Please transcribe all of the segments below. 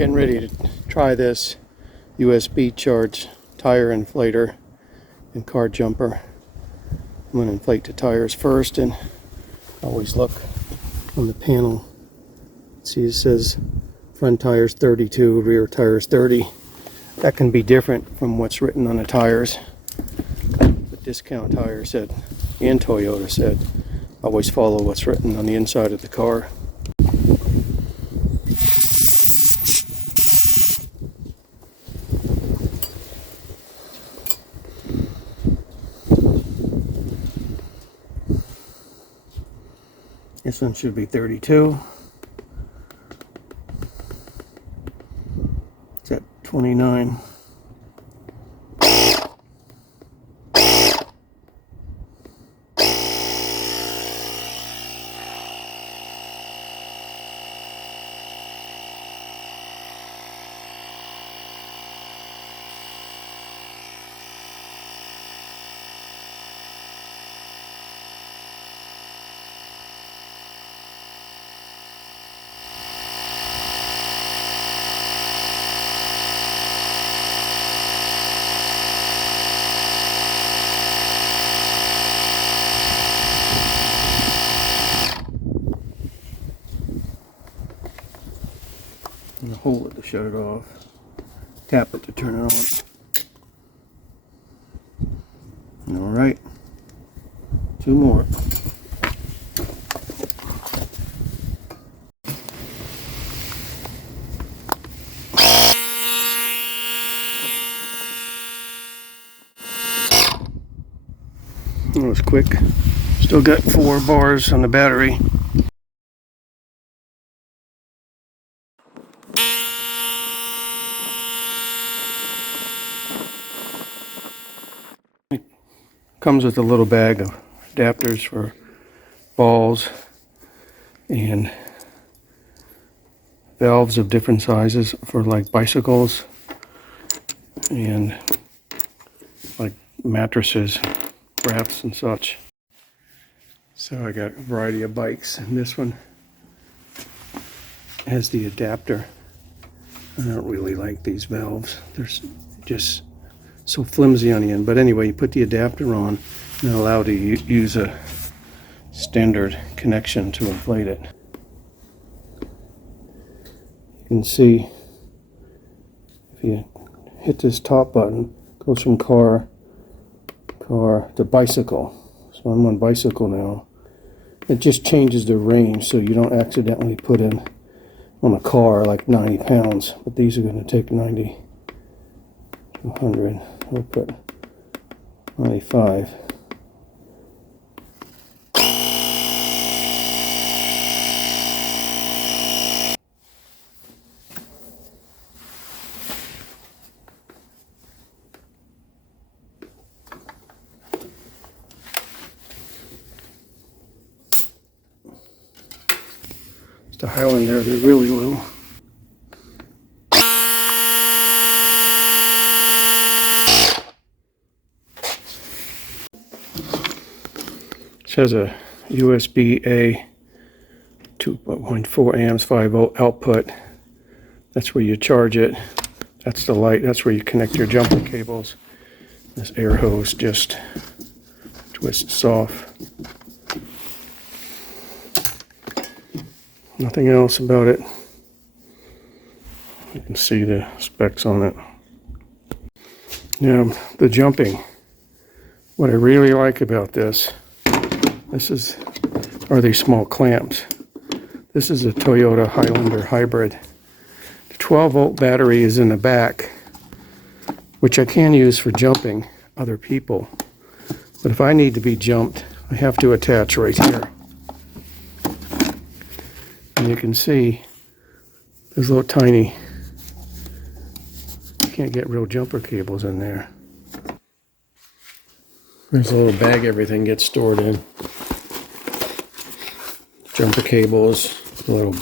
Getting ready to try this USB charged tire inflator and car jumper. I'm going to inflate the tires first, and always look on the panel. See, it says front tires 32, rear tires 30. That can be different from what's written on the tires. The discount tire said, and Toyota said, always follow what's written on the inside of the car. This one should be 32. It's at 29. And hold it to shut it off. Tap it to turn it on. Alright. 2 more. That was quick. Still got 4 bars on the battery. Comes with a little bag of adapters for balls and valves of different sizes for like bicycles and like mattresses, wraps and such. So I got a variety of bikes, and this one has the adapter. I don't really like these valves. They're just so flimsy on the end, but anyway, you put the adapter on and allow to use a standard connection to inflate it. You can see if you hit this top button, it goes from car to bicycle. So I'm on bicycle now. It just changes the range so you don't accidentally put in on a car like 90 pounds, but these are going to take 90 to 100. We'll put 95. It's the Highlander, they're really low. It has a USB-A 2.4 amps 5 volt output. That's where you charge it. That's the light. That's where you connect your jumper cables. This air hose just twists off. Nothing else about it. You can see the specs on it. Now, the jumping. What I really like about this are these small clamps. This is a Toyota Highlander hybrid. The 12 volt battery is in the back, which I can use for jumping other people. But if I need to be jumped, I have to attach right here. And you can see there's little tiny, you can't get real jumper cables in there. There's a little bag everything gets stored in. Jumper cables, a little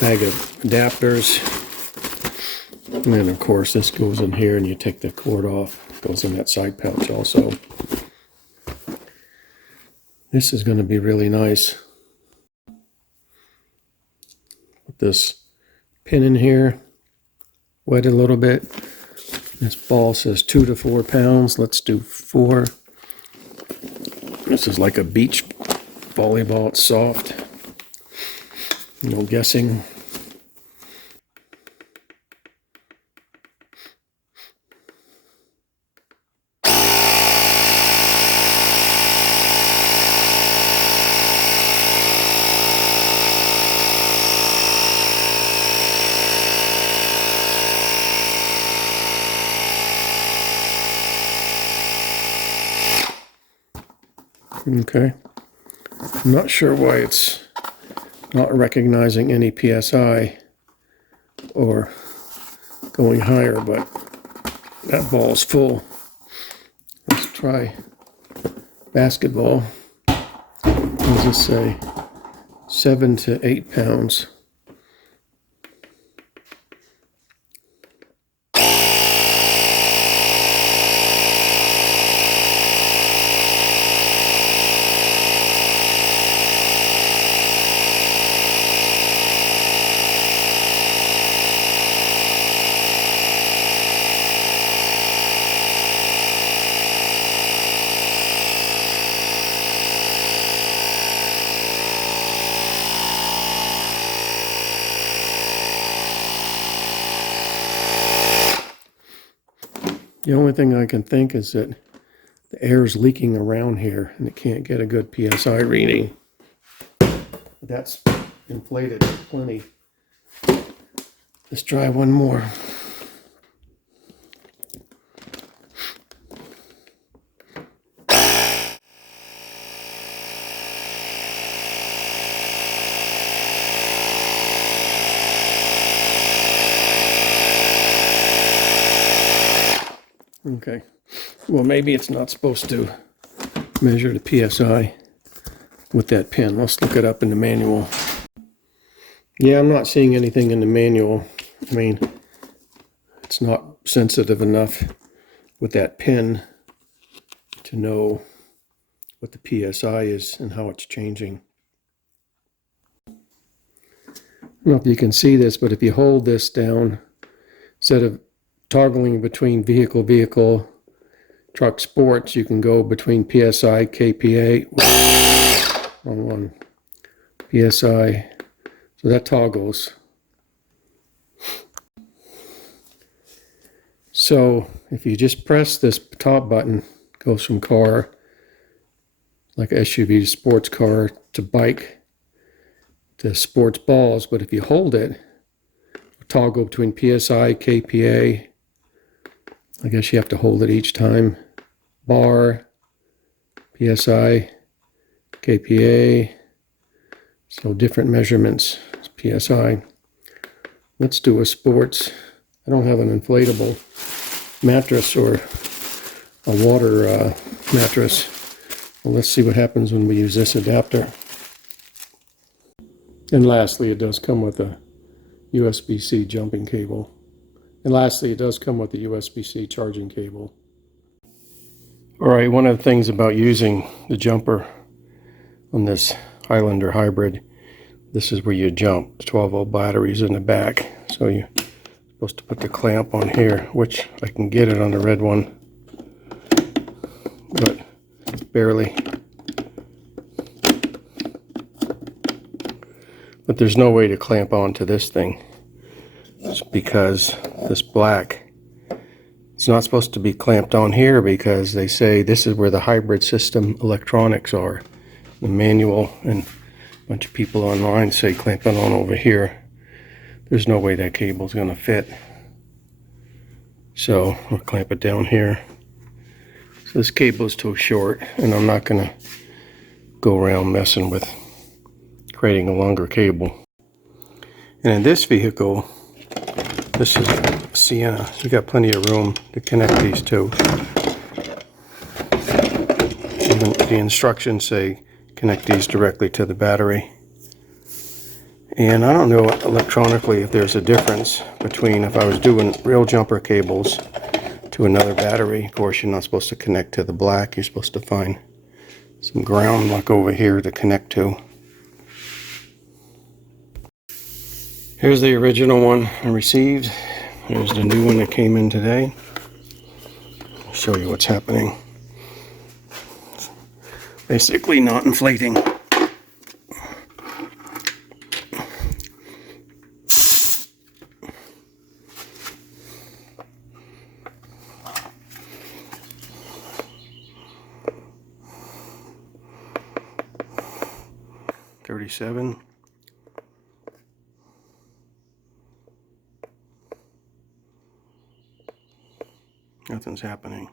bag of adapters. And then of course this goes in here and you take the cord off. It goes in that side pouch also. This is going to be really nice. Put this pin in here wet a little bit. This ball says 2 to 4 pounds. Let's do 4. This is like a beach volleyball. It's soft. No guessing. Okay. I'm not sure why it's not recognizing any PSI or going higher, but that ball's full. Let's try basketball. What does this say? 7 to 8 pounds. The only thing I can think is that the air is leaking around here and it can't get a good PSI reading. That's inflated plenty. Let's try one more. Okay, well maybe it's not supposed to measure the PSI with that pin. Let's look it up in the manual. Yeah, I'm not seeing anything in the manual. I mean, it's not sensitive enough with that pin to know what the PSI is and how it's changing. I don't know if you can see this, but if you hold this down, instead of toggling between vehicle, truck, sports, you can go between PSI, KPA, wrong one, PSI, so that toggles. So if you just press this top button, it goes from car, like SUV to sports car, to bike, to sports balls, but if you hold it, toggle between PSI, KPA, I guess you have to hold it each time. Bar, PSI, KPA, so different measurements, PSI. Let's do a sports. I don't have an inflatable mattress or a water mattress. Well, let's see what happens when we use this adapter. And lastly, it does come with a USB-C jumping cable. And lastly, it does come with the USB-C charging cable. Alright, one of the things about using the jumper on this Highlander hybrid, this is where you jump. 12-volt batteries in the back. So you're supposed to put the clamp on here, which I can get it on the red one, but barely. But there's no way to clamp onto this thing. It's because this black, it's not supposed to be clamped on here because they say this is where the hybrid system electronics are. The manual, and a bunch of people online say clamp it on over here. There's no way that cable's going to fit. So I'll clamp it down here. So this cable is too short, and I'm not going to go around messing with creating a longer cable. And in this vehicle, this is Sienna. You got plenty of room to connect these two. Even the instructions say connect these directly to the battery. And I don't know electronically if there's a difference between if I was doing real jumper cables to another battery. Of course, you're not supposed to connect to the black. You're supposed to find some ground like over here to connect to. Here's the original one I received. Here's the new one that came in today. I'll show you what's happening. It's basically not inflating. $37. Nothing's happening.